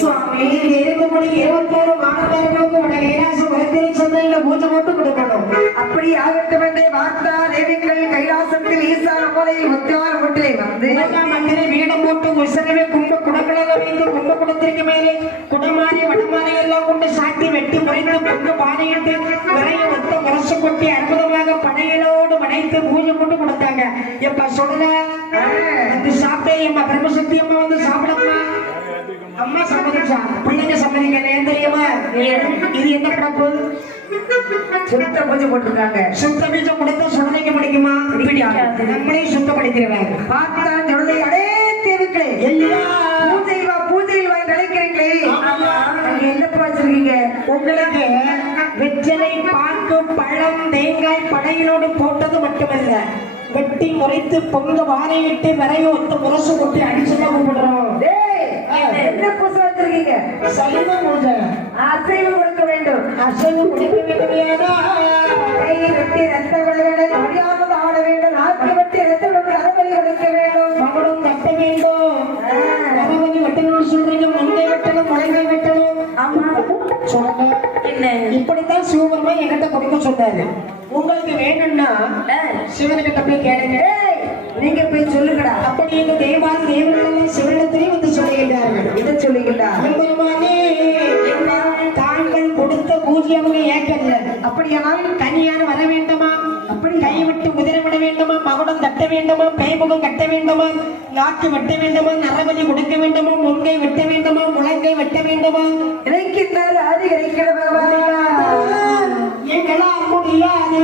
சுவாமி இருக்கக்கூடிய 21 மாணவர்களுக்கு கைலாசத்தில் சொன்ன பூஜை போட்டு கொடுக்கணும். அப்படி ஆகட்டும் என்று வார்த்தா தேவிகள் கைலாசத்தில் ஈசான கோலையில் முத்தியார் வீட்டிலே வந்து மன்னரை வீடம் போட்டு உசரவே கும்ப குடக்களாக வைத்து கும்ப குடத்திற்கு மேலே குடமாறி வடமாறி எல்லாம் கொண்டு சாட்டி வெட்டி முறைந்து பொங்க பானையிட்டு நிறைய ஒத்த முரசு கொட்டி அற்புதமாக படையலோடு படைத்து பூஜை போட்டு கொடுத்தாங்க. எப்ப சொல்ல வந்து சாப்பிட்டே எம்மா பிரம்மசக்தி அம்மா வந்து சாப்பிடம்மா அம்மா சம்மதிச்சா பிள்ளைங்க சம்மதிங்க ஏன் தெரியுமா? இது என்ன கிடப்பு? சுத்த பூஜை போட்டிருக்காங்க. சுத்த பூஜை கொடுத்தா சுடலைக்க முடிக்குமா? நம்மளே சுத்தப்படுத்திடுவாங்க. பார்த்தா சொல்லை அடே தேவிகளே எல்லாம் பூஜையில் வாங்கி நினைக்கிறீங்களே என்ன வச்சிருக்கீங்க? உங்களுக்கு வெற்றிலை பாக்கு பழம் தேங்காய் படையிலோடு போட்டது மட்டுமல்ல, வெட்டி முறைத்து பொங்க வாரையிட்டு விரைய ஒத்து முரசு கொட்டி அடிச்சுதான் கூப்பிடுறோம். என்ன பூஜை வச்சிருக்கீங்க? சைவ பூஜை. அசைவம் கொடுக்க வேண்டும். அசைவம் கொடுக்க வேண்டியதா? வெட்டி ரத்த வேண்டும், முடியாமல் ஆட வேண்டும், நாக்கு வெட்டி ரத்த அறவழி கொடுக்க வேண்டும், மகுடம் கட்ட வேண்டும். அறவழி வெட்டணும் சொல்றீங்க, முந்தை வெட்டணும் முழங்கை வெட்டணும். ஆமா சொல்லுங்க. இப்படித்தான் சிவபெருமா என்கிட்ட கொடுக்க சொன்னாரு. உங்களுக்கு வேணும்னா சிவன்கிட்ட போய் கேளுங்க. நீங்க போய் சொல்லுங்கடா. அப்படி இந்த தேவாதி தேவர்கள் சிவனிடத்திலே வந்து சொல்லுகிறார்கள். இதை சொல்லுகிறார். தாங்கள் கொடுத்த பூஜை அவங்க ஏற்கல. அப்படியானால் கனியான வர வேண்டுமா? அப்படி கைவிட்டு உதிரவிட வேண்டுமா? மகுடம் தட்ட வேண்டுமா? கைமுகம் கட்ட வேண்டுமா? நாக்கு வெட்ட வேண்டுமா? நரபலி கொடுக்க வேண்டுமா? முன்கை வெட்ட வேண்டுமா? முழங்கை வெட்ட வேண்டுமா? இறைக்கின்றார் ஆதி இறைக்கிற பகவான் எங்களால் முடியாது.